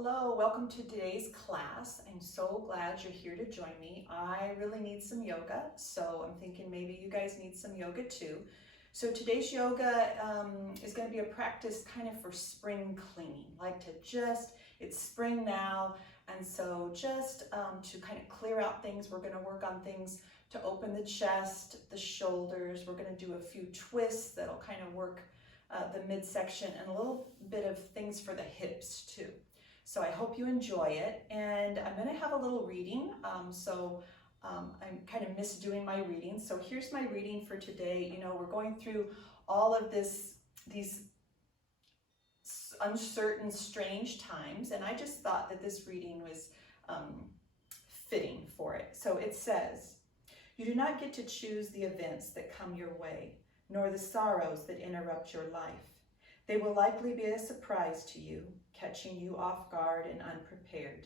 Hello, welcome to today's class. I'm so glad you're here to join me. I really need some yoga, so I'm thinking maybe you guys need some yoga too. So today's yoga is going to be a practice kind of for spring cleaning, it's spring now, and so just to kind of clear out things, we're going to work on things to open the chest, the shoulders. We're going to do a few twists that'll kind of work the midsection, and a little bit of things for the hips too. So I hope you enjoy it, and I'm going to have a little reading. I kind of miss doing my reading. So here's my reading for today. You know, we're going through all of these uncertain, strange times, and I just thought that this reading was fitting for it. So it says, "You do not get to choose the events that come your way, nor the sorrows that interrupt your life. They will likely be a surprise to you, catching you off guard and unprepared.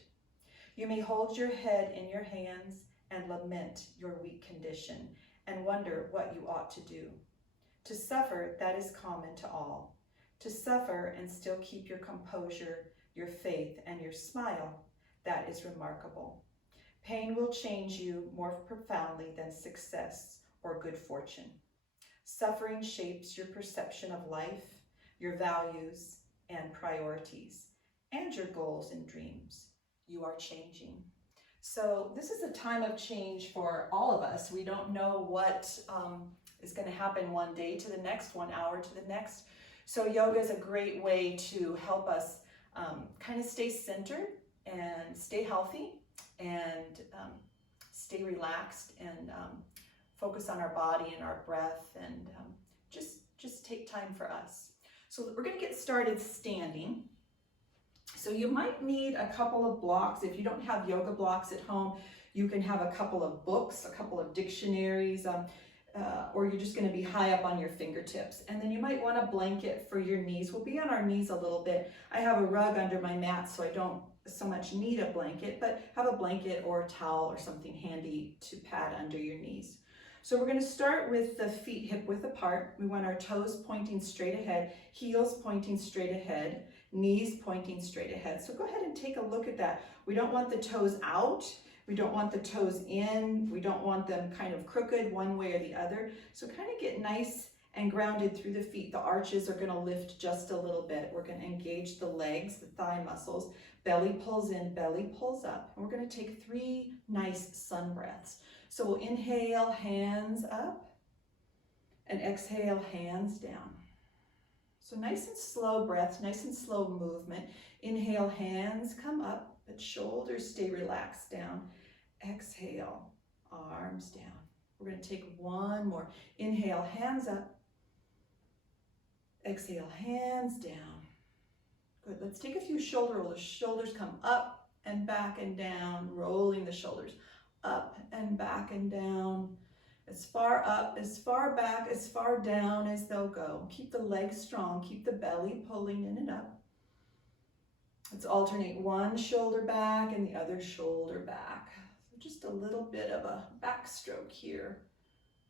You may hold your head in your hands and lament your weak condition and wonder what you ought to do. To suffer, that is common to all. To suffer and still keep your composure, your faith, and your smile, that is remarkable. Pain will change you more profoundly than success or good fortune. Suffering shapes your perception of life, your values and priorities, and your goals and dreams. You are changing." So this is a time of change for all of us. We don't know what is going to happen one day to the next, 1 hour to the next. So yoga is a great way to help us kind of stay centered and stay healthy and stay relaxed and focus on our body and our breath, and just take time for us. So we're going to get started standing. So you might need a couple of blocks. If you don't have yoga blocks at home, you can have a couple of books, a couple of dictionaries, or you're just going to be high up on your fingertips. And then you might want a blanket for your knees. We'll be on our knees a little bit. I have a rug under my mat, so I don't so much need a blanket, but have a blanket or a towel or something handy to pad under your knees. So we're going to start with the feet hip width apart. We want our toes pointing straight ahead, heels pointing straight ahead, knees pointing straight ahead. So go ahead and take a look at that. We don't want the toes out. We don't want the toes in. We don't want them kind of crooked one way or the other. So kind of get nice and grounded through the feet. The arches are going to lift just a little bit. We're going to engage the legs, the thigh muscles. Belly pulls in, belly pulls up. And we're going to take 3 nice sun breaths. So we'll inhale, hands up, and exhale, hands down. So nice and slow breaths, nice and slow movement. Inhale, hands come up, but shoulders stay relaxed down. Exhale, arms down. We're going to take one more. Inhale, hands up. Exhale, hands down. Good. Let's take a few shoulder rollers. Shoulders come up and back and down, rolling the shoulders. Up and back and down, as far up, as far back, as far down as they'll go. Keep the legs strong, keep the belly pulling in and up. Let's alternate one shoulder back and the other shoulder back. So just a little bit of a backstroke here,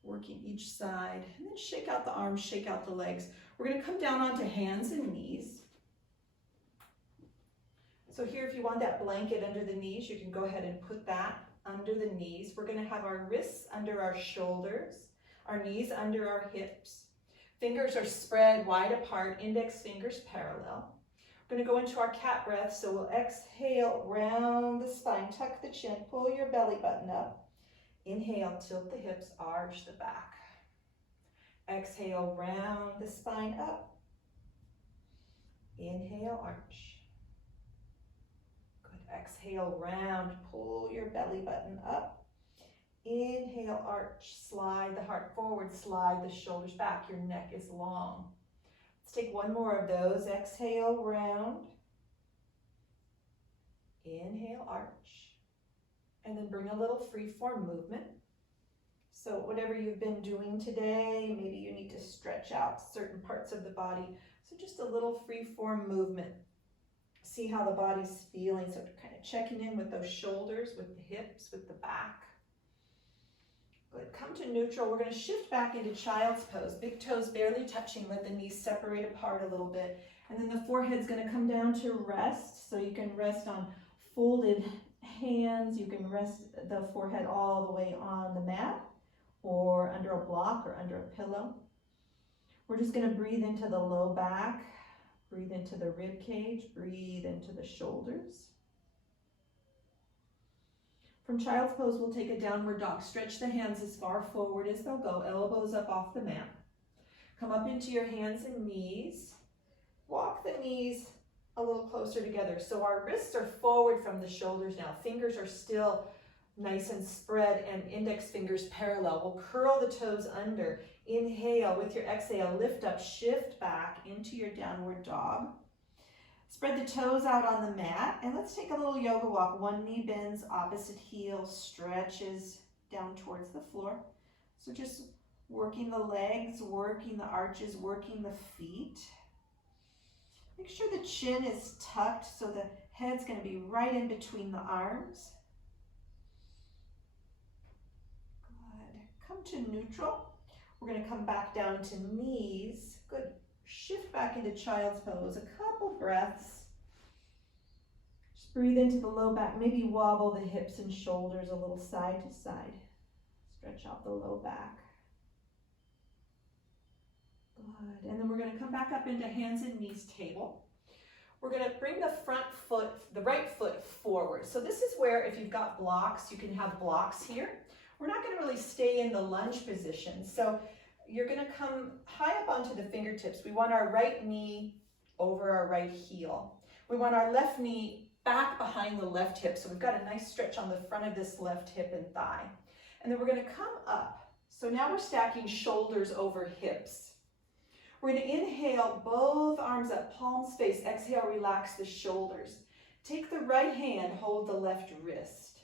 working each side, and then shake out the arms, shake out the legs. We're going to come down onto hands and knees. So here, if you want that blanket under the knees, you can go ahead and put that under the knees. We're going to have our wrists under our shoulders, our knees under our hips. Fingers are spread wide apart, index fingers parallel. We're going to go into our cat breath, so we'll exhale, round the spine, tuck the chin, pull your belly button up. Inhale, tilt the hips, arch the back. Exhale, round the spine up. Inhale, arch. Exhale, round, pull your belly button up. Inhale, arch, slide the heart forward, slide the shoulders back. Your neck is long. Let's take one more of those. Exhale, round. Inhale, arch. And then bring a little free form movement. So whatever you've been doing today, maybe you need to stretch out certain parts of the body. So just a little free form movement. See how the body's feeling. So kind of checking in with those shoulders, with the hips, with the back. Good. Come to neutral. We're going to shift back into child's pose. Big toes barely touching. Let the knees separate apart a little bit. And then the forehead's going to come down to rest. So you can rest on folded hands. You can rest the forehead all the way on the mat or under a block or under a pillow. We're just going to breathe into the low back, breathe into the rib cage, breathe into the shoulders. From child's pose, we'll take a downward dog. Stretch the hands as far forward as they'll go, elbows up off the mat. Come up into your hands and knees. Walk the knees a little closer together. So our wrists are forward from the shoulders now. Fingers are still nice and spread and index fingers parallel. We'll curl the toes under. Inhale, with your exhale, lift up, shift back into your downward dog. Spread the toes out on the mat, and let's take a little yoga walk. One knee bends, opposite heel stretches down towards the floor. So just working the legs, working the arches, working the feet. Make sure the chin is tucked so the head's going to be right in between the arms. Good. Come to neutral. We're going to come back down to knees. Good. Shift back into child's pose. A couple breaths. Just breathe into the low back. Maybe wobble the hips and shoulders a little side to side. Stretch out the low back. Good. And then we're going to come back up into hands and knees table. We're going to bring the front foot, the right foot forward. So this is where if you've got blocks, you can have blocks here. We're not going to really stay in the lunge position. So you're going to come high up onto the fingertips. We want our right knee over our right heel. We want our left knee back behind the left hip. So we've got a nice stretch on the front of this left hip and thigh. And then we're going to come up. So now we're stacking shoulders over hips. We're going to inhale, both arms up, palms face. Exhale, relax the shoulders. Take the right hand, hold the left wrist.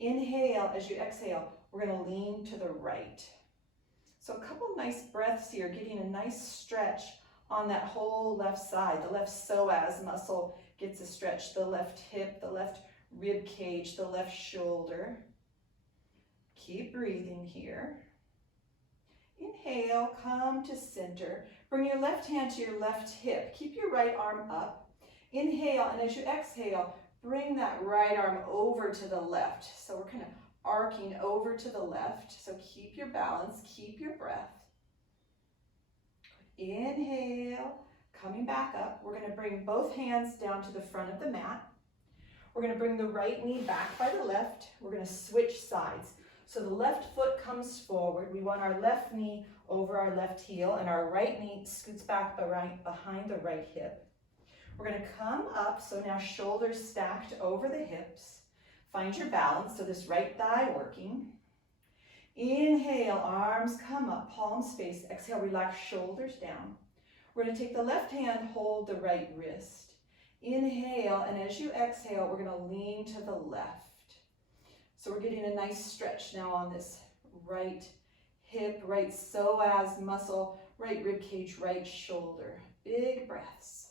Inhale, as you exhale, we're going to lean to the right. So a couple nice breaths here, getting a nice stretch on that whole left side. The left psoas muscle gets a stretch. The left hip, the left rib cage, the left shoulder. Keep breathing here. Inhale, come to center. Bring your left hand to your left hip. Keep your right arm up. Inhale, and as you exhale, bring that right arm over to the left. So we're kind of arcing over to the left. So keep your balance, keep your breath. Inhale, coming back up. We're going to bring both hands down to the front of the mat. We're going to bring the right knee back by the left. We're going to switch sides. So the left foot comes forward. We want our left knee over our left heel, and our right knee scoots back behind the right hip. We're going to come up, so now shoulders stacked over the hips. Find your balance, so this right thigh working. Inhale, arms come up, palms face. Exhale, relax shoulders down. We're going to take the left hand, hold the right wrist. Inhale, and as you exhale, we're going to lean to the left. So we're getting a nice stretch now on this right hip, right psoas muscle, right rib cage, right shoulder. Big breaths.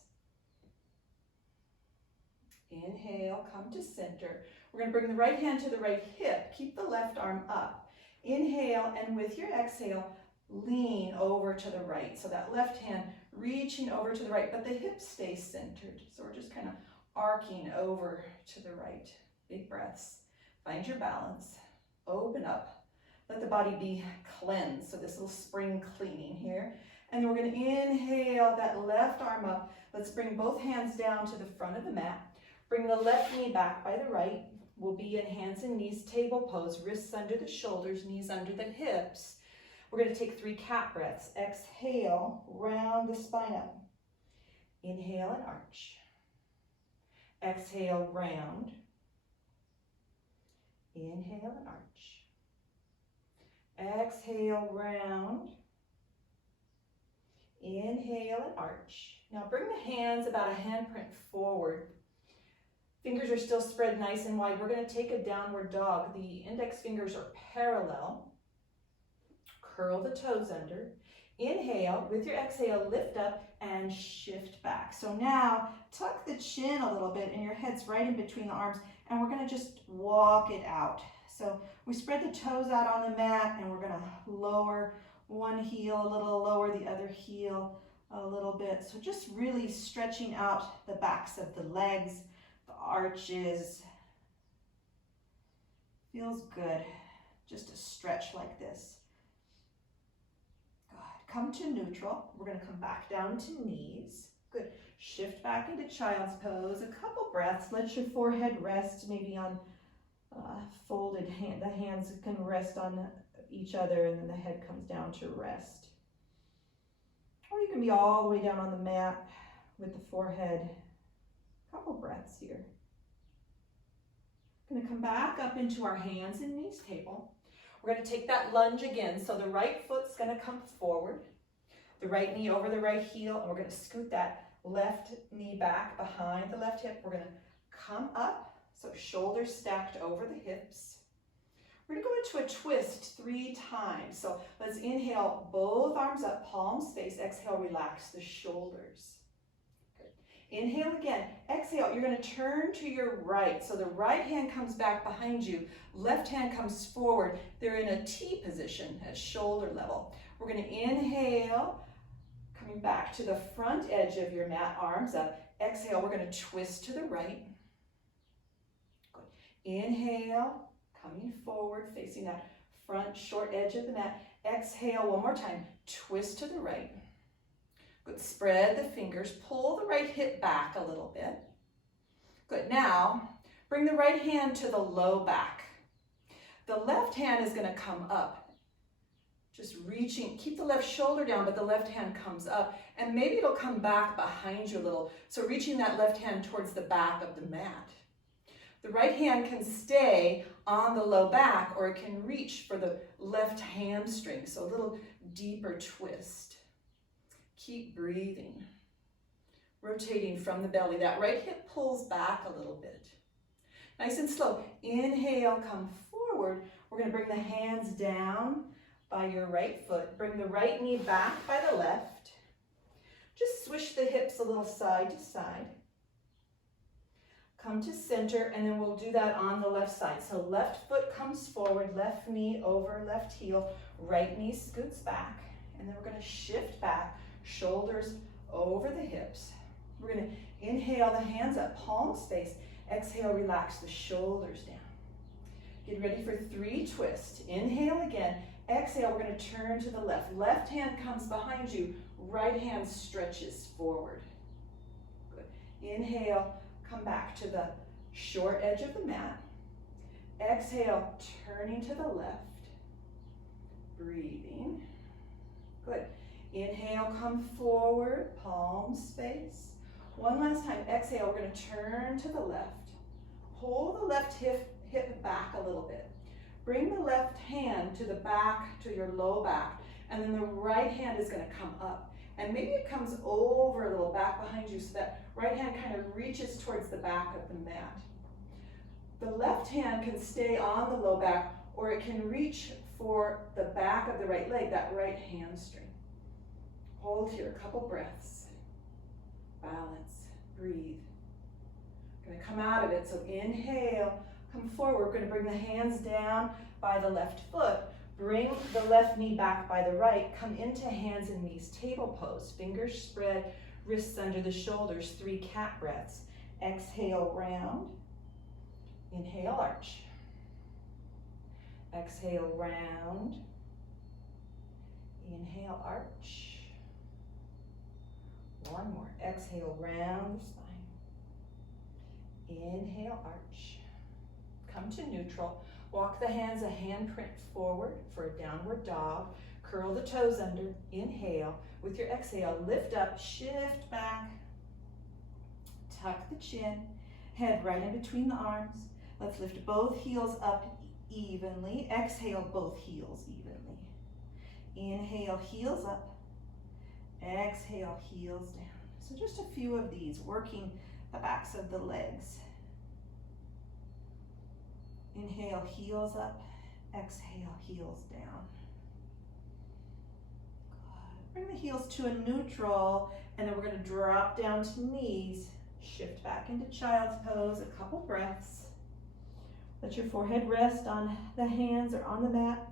Inhale, come to center. We're going to bring the right hand to the right hip. Keep the left arm up. Inhale, and with your exhale, lean over to the right. So that left hand reaching over to the right, but the hips stay centered. So we're just kind of arcing over to the right. Big breaths. Find your balance. Open up. Let the body be cleansed. So this little spring cleaning here. And then we're going to inhale that left arm up. Let's bring both hands down to the front of the mat. Bring the left knee back by the right. We'll be in hands and knees table pose. Wrists under the shoulders, knees under the hips. We're going to take 3 cat breaths. Exhale, round the spine up. Inhale and arch. Exhale, round. Inhale and arch. Exhale, round. Inhale and arch. Now bring the hands about a handprint forward. Fingers are still spread nice and wide. We're going to take a downward dog. The index fingers are parallel. Curl the toes under. Inhale. With your exhale, lift up and shift back. So now tuck the chin a little bit and your head's right in between the arms, and we're going to just walk it out. So we spread the toes out on the mat, and we're going to lower one heel a little, lower the other heel a little bit. So just really stretching out the backs of the legs, the arches. Feels good just to stretch like this. Good. Come to neutral. We're going to come back down to knees. Good. Shift back into child's pose. A couple breaths. Let your forehead rest maybe on folded hand. The hands can rest on each other and then the head comes down to rest. Or you can be all the way down on the mat with the forehead. A couple breaths here. Going to come back up into our hands and knees table. We're going to take that lunge again. So the right foot's going to come forward, the right knee over the right heel, and we're going to scoot that left knee back behind the left hip. We're going to come up, so shoulders stacked over the hips. We're going to go into a twist 3 times. So let's inhale, both arms up, palms face. Exhale, relax the shoulders. Inhale again. Exhale, you're going to turn to your right. So the right hand comes back behind you. Left hand comes forward. They're in a T position at shoulder level. We're going to inhale, coming back to the front edge of your mat, arms up. Exhale, we're going to twist to the right. Good. Inhale, coming forward, facing that front short edge of the mat. Exhale, one more time. Twist to the right. Good. Spread the fingers. Pull the right hip back a little bit. Good. Now, bring the right hand to the low back. The left hand is going to come up. Just reaching. Keep the left shoulder down, but the left hand comes up. And maybe it'll come back behind you a little. So reaching that left hand towards the back of the mat. The right hand can stay on the low back, or it can reach for the left hamstring. So a little deeper twist. Keep breathing, rotating from the belly. That right hip pulls back a little bit. Nice and slow. Inhale, come forward. We're going to bring the hands down by your right foot. Bring the right knee back by the left. Just swish the hips a little side to side. Come to center, and then we'll do that on the left side. So left foot comes forward, left knee over left heel, right knee scoots back, and then we're going to shift back. Shoulders over the hips. We're going to inhale the hands up, palms face. Exhale, relax the shoulders down. Get ready for 3 twists. Inhale again. Exhale, we're going to turn to the left. Left hand comes behind you. Right hand stretches forward. Good. Inhale, come back to the short edge of the mat. Exhale, turning to the left. Breathing. Good. Inhale, come forward, palms face. One last time. Exhale, we're going to turn to the left. Pull the left hip back a little bit. Bring the left hand to the back, to your low back, and then the right hand is going to come up. And maybe it comes over a little back behind you so that right hand kind of reaches towards the back of the mat. The left hand can stay on the low back, or it can reach for the back of the right leg, that right hamstring. Hold here, a couple breaths. Balance, breathe. Going to come out of it, so inhale, come forward. We're going to bring the hands down by the left foot. Bring the left knee back by the right. Come into hands and knees, table pose. Fingers spread, wrists under the shoulders. 3 cat breaths. Exhale, round. Inhale, arch. Exhale, round. Inhale, arch. One more. Exhale, round the spine. Inhale, arch. Come to neutral. Walk the hands a handprint forward for a downward dog. Curl the toes under. Inhale. With your exhale, lift up, shift back. Tuck the chin. Head right in between the arms. Let's lift both heels up evenly. Exhale, both heels evenly. Inhale, heels up. Exhale, heels down. So just a few of these, working the backs of the legs. Inhale, heels up. Exhale, heels down. Good. Bring the heels to a neutral, and then we're going to drop down to knees. Shift back into child's pose, a couple breaths. Let your forehead rest on the hands or on the mat.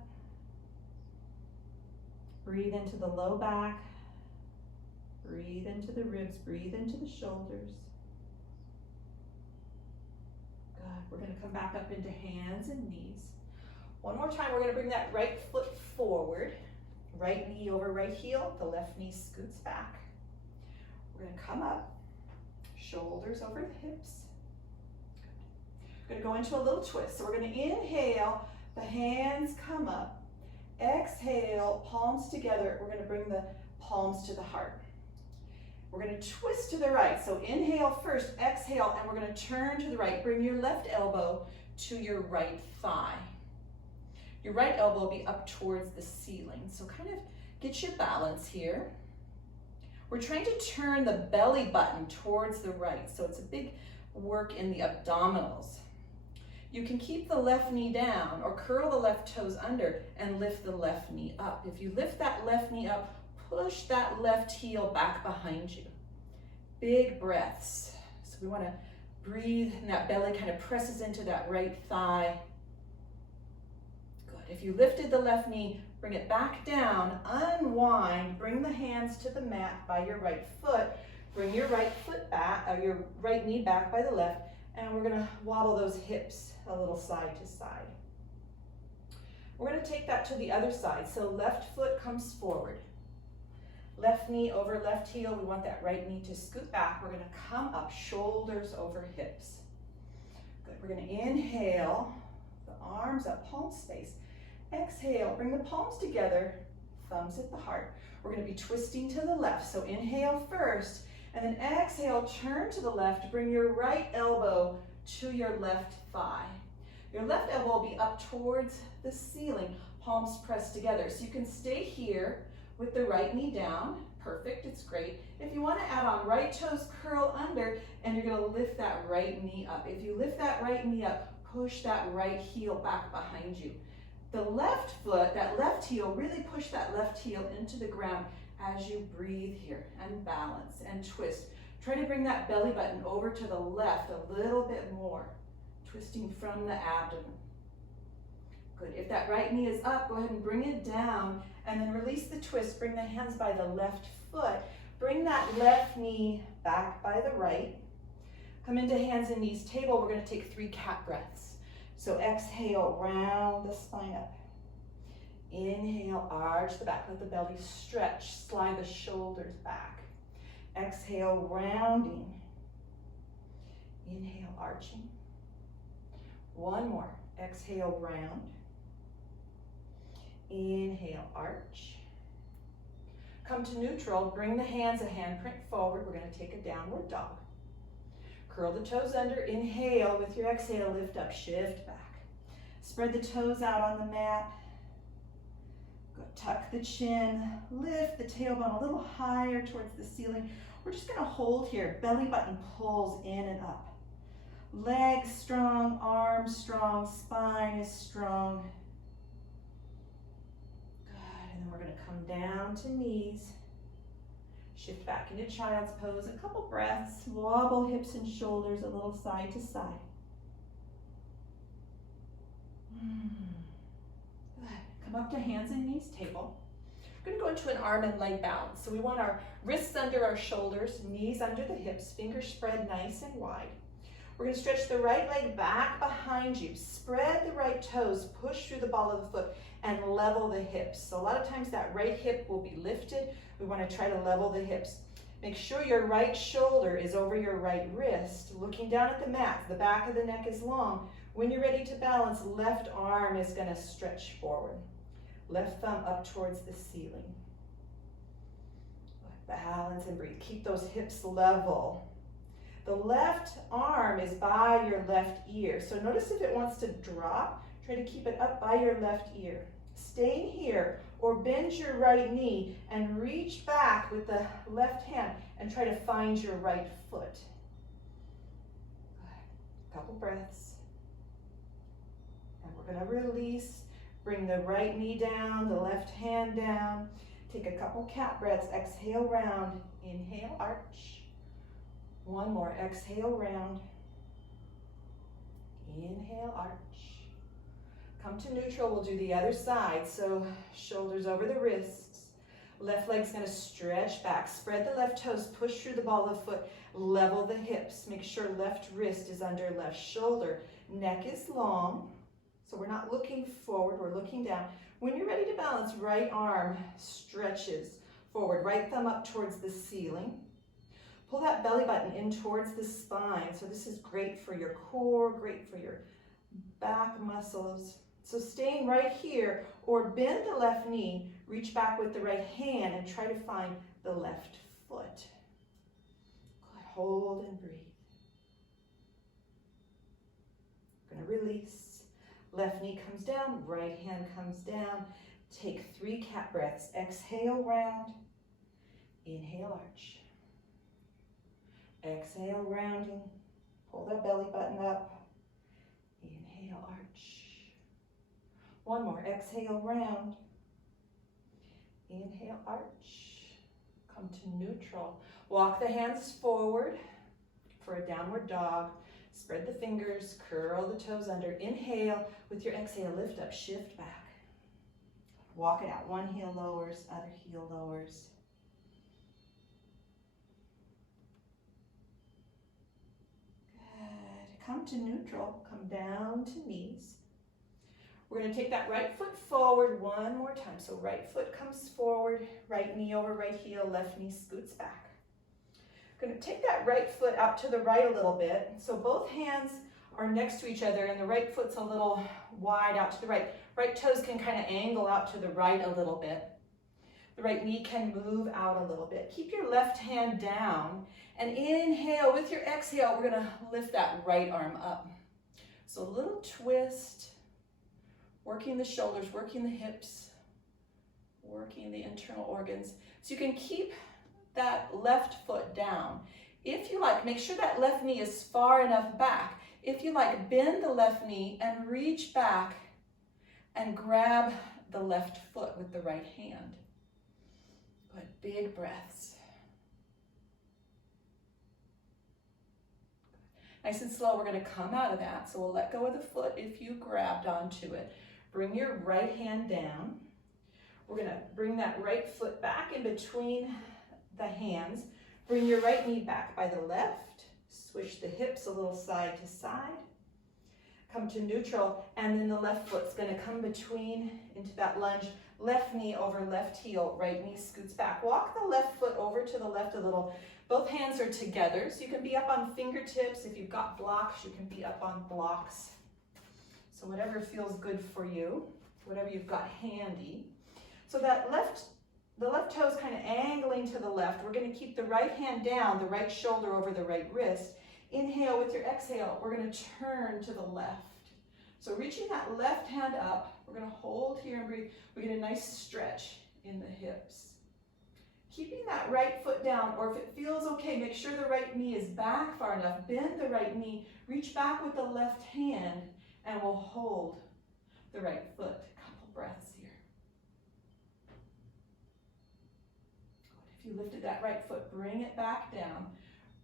Breathe into the low back. Breathe into the ribs, breathe into the shoulders. Good. We're going to come back up into hands and knees. One more time, we're going to bring that right foot forward. Right knee over right heel, the left knee scoots back. We're going to come up, shoulders over the hips. Good. We're going to go into a little twist. So we're going to inhale, the hands come up. Exhale, palms together. We're going to bring the palms to the heart. We're going to twist to the right. So inhale first, exhale, and we're going to turn to the right. Bring your left elbow to your right thigh. Your right elbow will be up towards the ceiling. So kind of get your balance here. We're trying to turn the belly button towards the right. So it's a big work in the abdominals. You can keep the left knee down or curl the left toes under and lift the left knee up. If you lift that left knee up, push that left heel back behind you. Big breaths. So we want to breathe and that belly kind of presses into that right thigh. Good. If you lifted the left knee, bring it back down, unwind, bring the hands to the mat by your right foot, bring your right foot back, your right knee back by the left, and we're going to wobble those hips a little side to side. We're going to take that to the other side. So left foot comes forward. Left knee over left heel. We want that right knee to scoot back. We're going to come up, shoulders over hips. Good. We're going to inhale, the arms up, palm space. Exhale, bring the palms together, thumbs at the heart. We're going to be twisting to the left. So inhale first, and then exhale, turn to the left. Bring your right elbow to your left thigh. Your left elbow will be up towards the ceiling, palms pressed together. So you can stay here with the right knee down. Perfect, it's great. If you want to add on, right toes curl under, and you're going to lift that right knee up. If you lift that right knee up, push that right heel back behind you. The left foot, that left heel, really push that left heel into the ground as you breathe here and balance and twist. Try to bring that belly button over to the left a little bit more, twisting from the abdomen. Good. If that right knee is up, go ahead and bring it down and then release the twist. Bring the hands by the left foot. Bring that left knee back by the right. Come into hands and knees table. We're going to take 3 cat breaths. So exhale, round the spine up. Inhale, arch the back, let the belly stretch, slide the shoulders back. Exhale, rounding. Inhale, arching. One more. Exhale, round. Inhale, arch. Come to neutral, bring the hands a handprint forward. We're going to take a downward dog. Curl the toes under, inhale, with your exhale, lift up, shift back. Spread the toes out on the mat. Go tuck the chin, lift the tailbone a little higher towards the ceiling. We're just gonna hold here, belly button pulls in and up. Legs strong, arms strong, spine is strong. Good, and then we're gonna come down to knees. Shift back into child's pose, a couple breaths, wobble hips and shoulders a little side to side. Good. Come up to hands and knees table. We're going to go into an arm and leg balance. So we want our wrists under our shoulders, knees under the hips, fingers spread nice and wide. We're going to stretch the right leg back behind you. Spread the right toes, push through the ball of the foot, and level the hips. So a lot of times that right hip will be lifted. We want to try to level the hips. Make sure your right shoulder is over your right wrist, looking down at the mat. The back of the neck is long. When you're ready to balance, left arm is going to stretch forward. Left thumb up towards the ceiling. Balance and breathe. Keep those hips level. The left arm is by your left ear. So notice if it wants to drop, try to keep it up by your left ear. Stay here or bend your right knee and reach back with the left hand and try to find your right foot. Good. Couple breaths. And we're going to release. Bring the right knee down, the left hand down. Take a couple cat breaths. Exhale, round. Inhale, arch. One more. Exhale, round. Inhale, arch. Come to neutral. We'll do the other side. So shoulders over the wrists. Left leg's gonna stretch back. Spread the left toes, push through the ball of the foot, level the hips. Make sure left wrist is under left shoulder. Neck is long, so we're not looking forward, we're looking down. When you're ready to balance, right arm stretches forward, right thumb up towards the ceiling. Pull that belly button in towards the spine. So this is great for your core, great for your back muscles. So staying right here, or bend the left knee, reach back with the right hand and try to find the left foot. Good, hold and breathe. We're gonna release. Left knee comes down, right hand comes down. Take 3 cat breaths. Exhale, round. Inhale, arch. Exhale, rounding. Pull that belly button up. Inhale, arch. One more. Exhale, round. Inhale, arch. Come to neutral. Walk the hands forward for a downward dog. Spread the fingers, curl the toes under. Inhale. With your exhale, lift up, shift back. Walk it out. One heel lowers, other heel lowers. Good. Come to neutral. Come down to knees. We're going to take that right foot forward one more time. So right foot comes forward, right knee over right heel, left knee scoots back. Going to take that right foot out to the right a little bit. So both hands are next to each other and the right foot's a little wide out to the right. Right toes can kind of angle out to the right a little bit. The right knee can move out a little bit. Keep your left hand down and inhale. With your exhale, we're going to lift that right arm up. So a little twist. Working the shoulders, working the hips, working the internal organs. So you can keep that left foot down. If you like, make sure that left knee is far enough back. If you like, bend the left knee and reach back and grab the left foot with the right hand. Good, big breaths. Nice and slow, we're gonna come out of that. So we'll let go of the foot if you grabbed onto it. Bring your right hand down. We're gonna bring that right foot back in between the hands. Bring your right knee back by the left. Switch the hips a little side to side. Come to neutral, and then the left foot's gonna come between into that lunge. Left knee over left heel, right knee scoots back. Walk the left foot over to the left a little. Both hands are together, so you can be up on fingertips. If you've got blocks, you can be up on blocks. So whatever feels good for you, whatever you've got handy. So that the left toe's kind of angling to the left. We're going to keep the right hand down, the right shoulder over the right wrist. Inhale. With your exhale, we're going to turn to the left. So reaching that left hand up, we're going to hold here and breathe. We get a nice stretch in the hips. Keeping that right foot down, or if it feels okay, make sure the right knee is back far enough. Bend the right knee, reach back with the left hand, and we'll hold the right foot. A couple breaths here. If you lifted that right foot, bring it back down.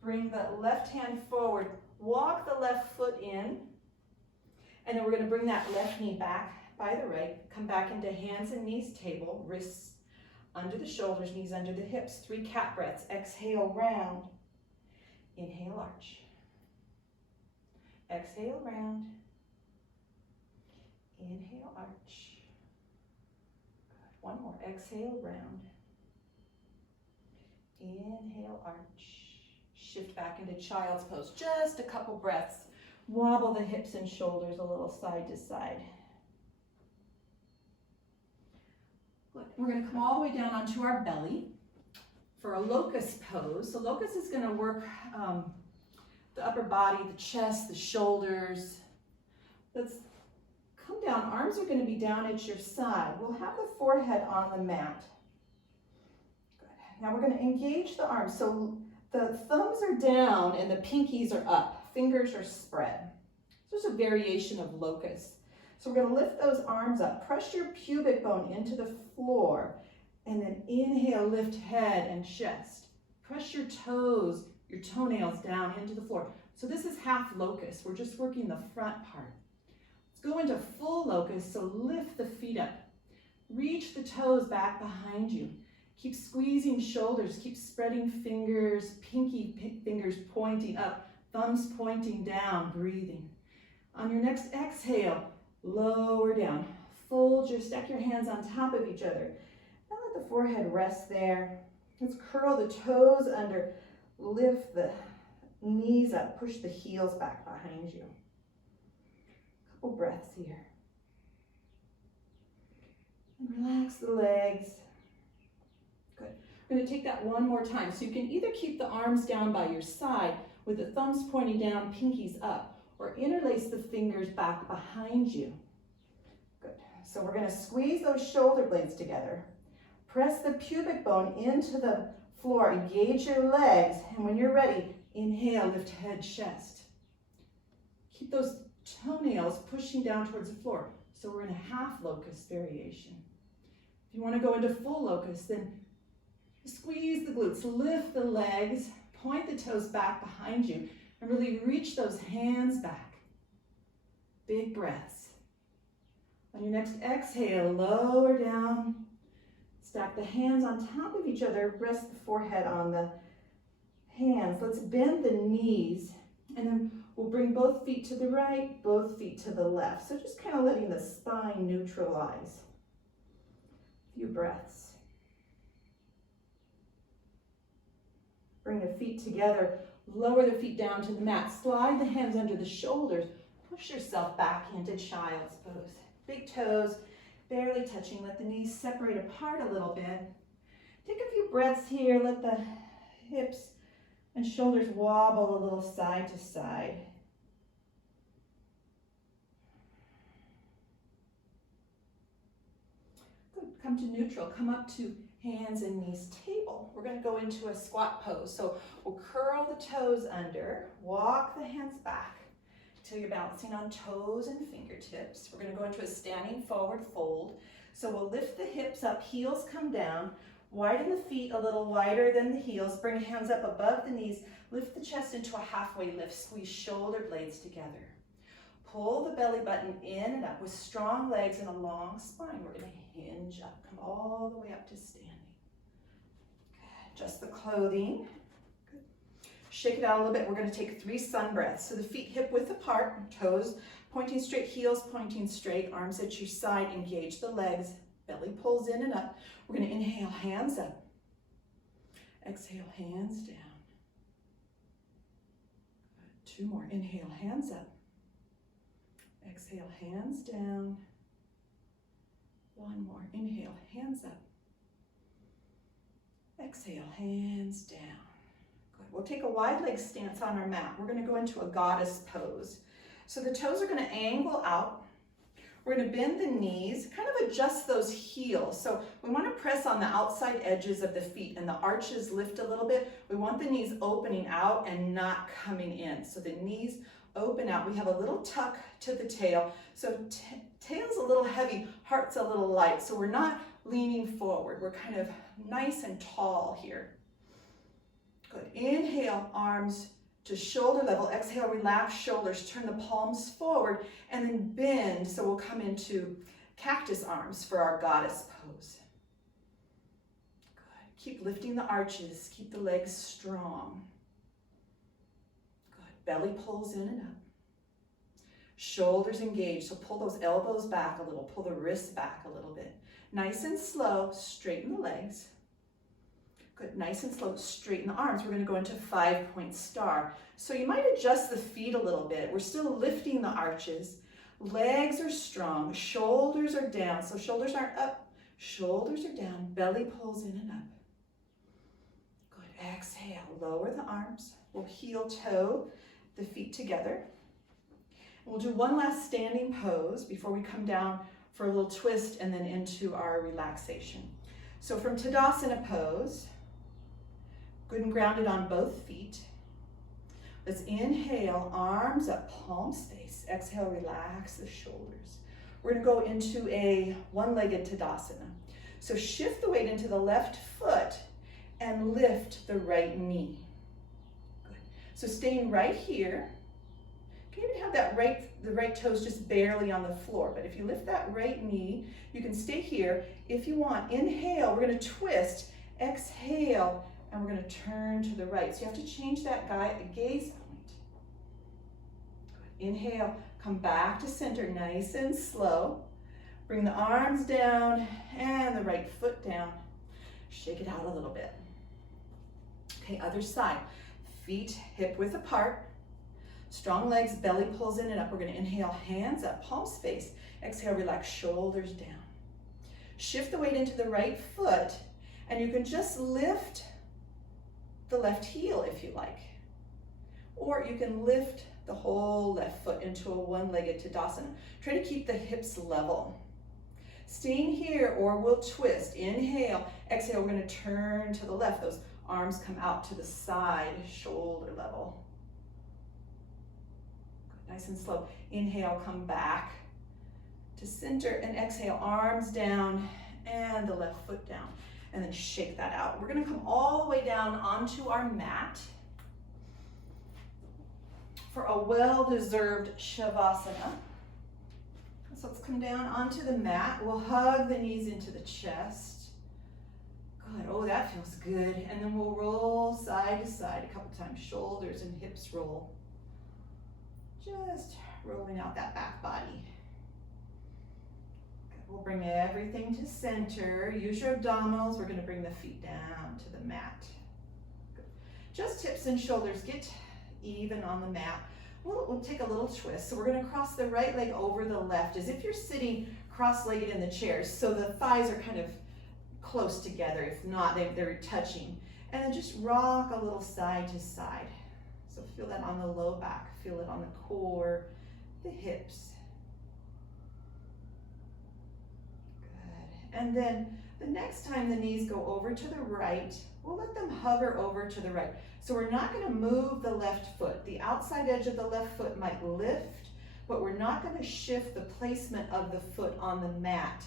Bring the left hand forward. Walk the left foot in. And then we're going to bring that left knee back by the right. Come back into hands and knees table. Wrists under the shoulders, knees under the hips. 3 cat breaths. Exhale, round. Inhale, arch. Exhale, round. Inhale, arch. Good. One more. Exhale, round. Inhale, arch. Shift back into child's pose. Just a couple breaths. Wobble the hips and shoulders a little side to side. Good. We're going to come all the way down onto our belly for a locust pose. So locust is going to work the upper body, the chest, the shoulders. Let's come down. Arms are going to be down at your side. We'll have the forehead on the mat. Good. Now we're going to engage the arms. So the thumbs are down and the pinkies are up. Fingers are spread. This is a variation of locust. So we're going to lift those arms up. Press your pubic bone into the floor. And then inhale, lift head and chest. Press your toes, your toenails down into the floor. So this is half locust. We're just working the front part. Let's go into full locust. So lift the feet up. Reach the toes back behind you. Keep squeezing shoulders, keep spreading fingers, pinky fingers pointing up, thumbs pointing down, breathing. On your next exhale, lower down. Stack your hands on top of each other. And let the forehead rest there. Let's curl the toes under, lift the knees up, push the heels back behind you. Couple breaths here. And relax the legs. Good. We're going to take that one more time. So you can either keep the arms down by your side with the thumbs pointing down, pinkies up, or interlace the fingers back behind you. Good. So we're going to squeeze those shoulder blades together. Press the pubic bone into the floor. Engage your legs. And when you're ready, inhale, lift head, chest. Keep those toenails pushing down towards the floor. So we're in a half locust variation. If you want to go into full locust, then squeeze the glutes, lift the legs, point the toes back behind you, and really reach those hands back. Big breaths. On your next exhale, lower down. Stack the hands on top of each other. Rest the forehead on the hands. Let's bend the knees, and then we'll bring both feet to the right, both feet to the left. So just kind of letting the spine neutralize. A few breaths. Bring the feet together. Lower the feet down to the mat. Slide the hands under the shoulders. Push yourself back into child's pose. Big toes barely touching. Let the knees separate apart a little bit. Take a few breaths here. Let the hips and shoulders wobble a little side to side. Good. Come to neutral. Come up to hands and knees table. We're going to go into a squat pose. So we'll curl the toes under, walk the hands back until you're balancing on toes and fingertips. We're going to go into a standing forward fold. So we'll lift the hips up, heels come down, widen the feet a little wider than the heels, bring the hands up above the knees, lift the chest into a halfway lift, squeeze shoulder blades together. Pull the belly button in and up with strong legs and a long spine. We're going to hinge up, come all the way up to standing. Good. Adjust the clothing. Good. Shake it out a little bit. We're going to take 3 sun breaths. So the feet hip width apart, toes pointing straight, heels pointing straight, arms at your side, engage the legs, belly pulls in and up. We're going to inhale, hands up. Exhale, hands down. Good. 2 more. Inhale, hands up. Exhale, hands down. 1 more. Inhale, hands up. Exhale, hands down. Good. We'll take a wide leg stance on our mat. We're going to go into a goddess pose. So the toes are going to angle out. We're going to bend the knees, kind of adjust those heels. So we want to press on the outside edges of the feet and the arches lift a little bit. We want the knees opening out and not coming in. So the knees open out. We have a little tuck to the tail. So tail's a little heavy, heart's a little light. So we're not leaning forward. We're kind of nice and tall here. Good. Inhale, arms to shoulder level. Exhale, relax shoulders. Turn the palms forward and then bend. So we'll come into cactus arms for our goddess pose. Good. Keep lifting the arches. Keep the legs strong. Belly pulls in and up. Shoulders engaged, so pull those elbows back a little, pull the wrists back a little bit. Nice and slow, straighten the legs. Good, nice and slow, straighten the arms. We're going to go into 5-point star. So you might adjust the feet a little bit. We're still lifting the arches. Legs are strong, shoulders are down, so shoulders aren't up, shoulders are down, belly pulls in and up. Good, exhale, lower the arms. We'll heel toe the feet together. We'll do one last standing pose before we come down for a little twist and then into our relaxation. So from Tadasana pose, good and grounded on both feet. Let's inhale, arms up, palms face. Exhale, relax the shoulders. We're going to go into a one-legged Tadasana. So shift the weight into the left foot and lift the right knee. Good. So staying right here. You can even have the right toes just barely on the floor, but if you lift that right knee, you can stay here. If you want, inhale, we're going to twist Exhale, and we're going to turn to the right. So you have to change that gaze point. Inhale, come back to center, nice and slow. Bring the arms down and the right foot down. Shake it out a little bit. Okay, other side. Feet hip width apart. Strong legs, belly pulls in and up. We're going to inhale, hands up, palms face. Exhale, relax, shoulders down. Shift the weight into the right foot, and you can just lift the left heel if you like. Or you can lift the whole left foot into a one-legged Tadasana. Try to keep the hips level. Staying here, or we'll twist. Inhale, exhale, we're going to turn to the left. Those arms come out to the side, shoulder level. Good, nice and slow. Inhale, come back to center, and exhale, arms down and the left foot down. And then shake that out. We're going to come all the way down onto our mat for a well-deserved Shavasana. So let's come down onto the mat. We'll hug the knees into the chest. Good. Oh, that feels good. And then we'll roll side to side a couple times. Shoulders and hips roll. Just rolling out that back body. Good. We'll bring everything to center. Use your abdominals. We're going to bring the feet down to the mat. Good. Just hips and shoulders. Get even on the mat. We'll take a little twist. So we're going to cross the right leg over the left as if you're sitting cross-legged in the chairs. So the thighs are kind of close together. If not, they're touching. And then just rock a little side to side. So feel that on the low back. Feel it on the core, the hips. Good. And then the next time the knees go over to the right, we'll let them hover over to the right. So we're not going to move the left foot. The outside edge of the left foot might lift, but we're not going to shift the placement of the foot on the mat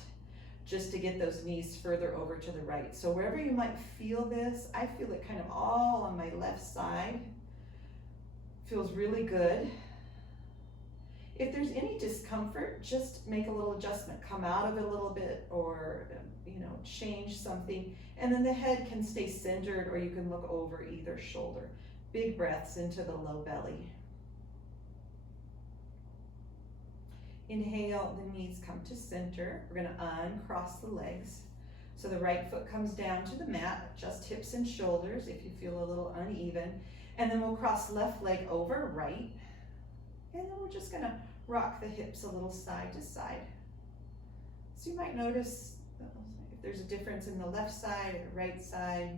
just to get those knees further over to the right. So wherever you might feel this, I feel it kind of all on my left side. Feels really good. If there's any discomfort, just make a little adjustment. Come out of it a little bit, or change something. And then the head can stay centered, or you can look over either shoulder. Big breaths into the low belly. Inhale, the knees come to center. We're going to uncross the legs. So the right foot comes down to the mat, just hips and shoulders if you feel a little uneven. And then we'll cross left leg over right. And then we're just going to rock the hips a little side to side. So you might notice if there's a difference in the left side or the right side.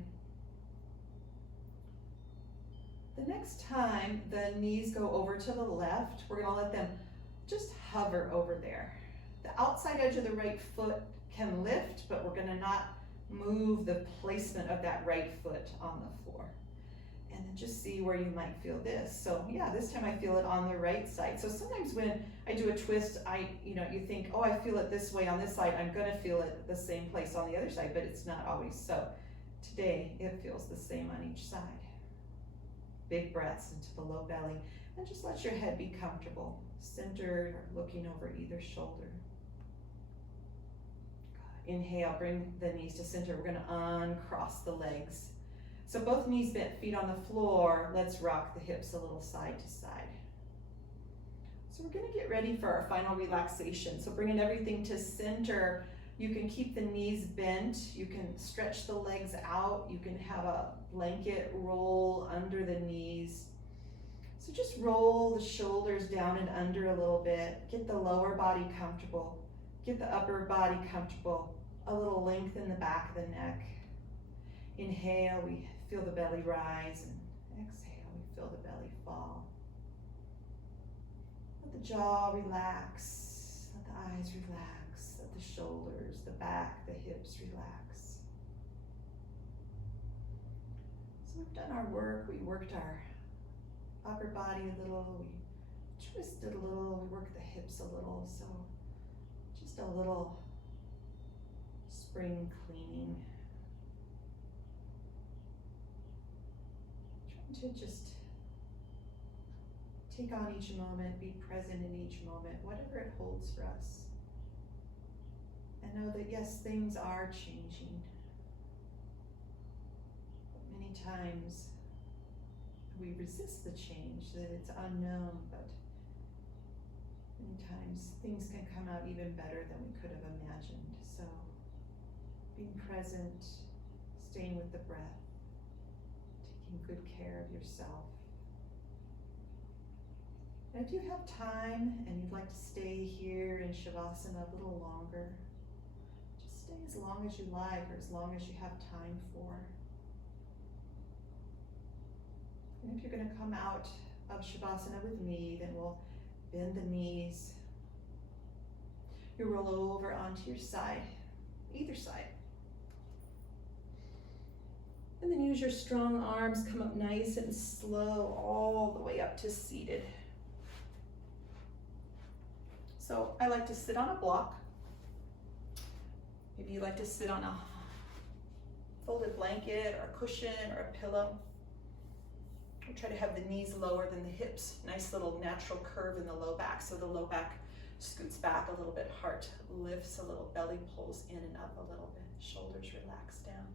The next time the knees go over to the left, we're going to let them just hover over there. The outside edge of the right foot can lift, but we're going to not move the placement of that right foot on the floor. And then just see where you might feel this. So yeah, this time I feel it on the right side. So sometimes when I do a twist, you think, oh, I feel it this way on this side. I'm going to feel it the same place on the other side, but it's not always so. Today, it feels the same on each side. Big breaths into the low belly, and just let your head be comfortable, centered, or looking over either shoulder. Inhale, bring the knees to center. We're going to uncross the legs. So both knees bent, feet on the floor. Let's rock the hips a little side to side. So we're going to get ready for our final relaxation. So bringing everything to center, you can keep the knees bent. You can stretch the legs out. You can have a blanket roll under the knees. So just roll the shoulders down and under a little bit. Get the lower body comfortable. Get the upper body comfortable. A little length in the back of the neck. Inhale, we feel the belly rise, and exhale, we feel the belly fall. Let the jaw relax, let the eyes relax, let the shoulders, the back, the hips relax. So we've done our work. We worked our upper body a little, we twisted a little, we worked the hips a little, so just a little spring cleaning. Trying to just take on each moment, be present in each moment, whatever it holds for us. And know that yes, things are changing. Many times we resist the change, that it's unknown, but many times things can come out even better than we could have imagined. So being present, staying with the breath, taking good care of yourself. And if you have time and you'd like to stay here in Shavasana a little longer, just stay as long as you like or as long as you have time for. And if you're going to come out of Shavasana with me, then we'll bend the knees. You roll over onto your side, either side. And then use your strong arms, come up nice and slow all the way up to seated. So I like to sit on a block. Maybe you like to sit on a folded blanket or a cushion or a pillow. We try to have the knees lower than the hips. Nice little natural curve in the low back. So the low back scoots back a little bit, heart lifts a little, belly pulls in and up a little bit, shoulders relax down.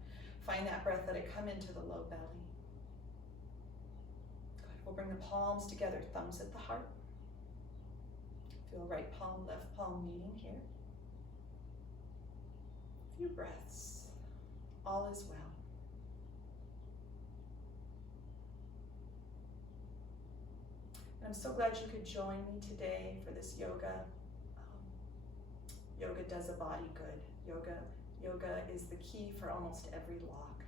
Find that breath, let it come into the low belly. Good. We'll bring the palms together, thumbs at the heart. Feel right palm, left palm meeting here. A few breaths, all is well. And I'm so glad you could join me today for this yoga. Yoga does a body good. Yoga is the key for almost every lock.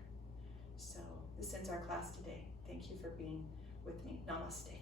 So this ends our class today. Thank you for being with me. Namaste.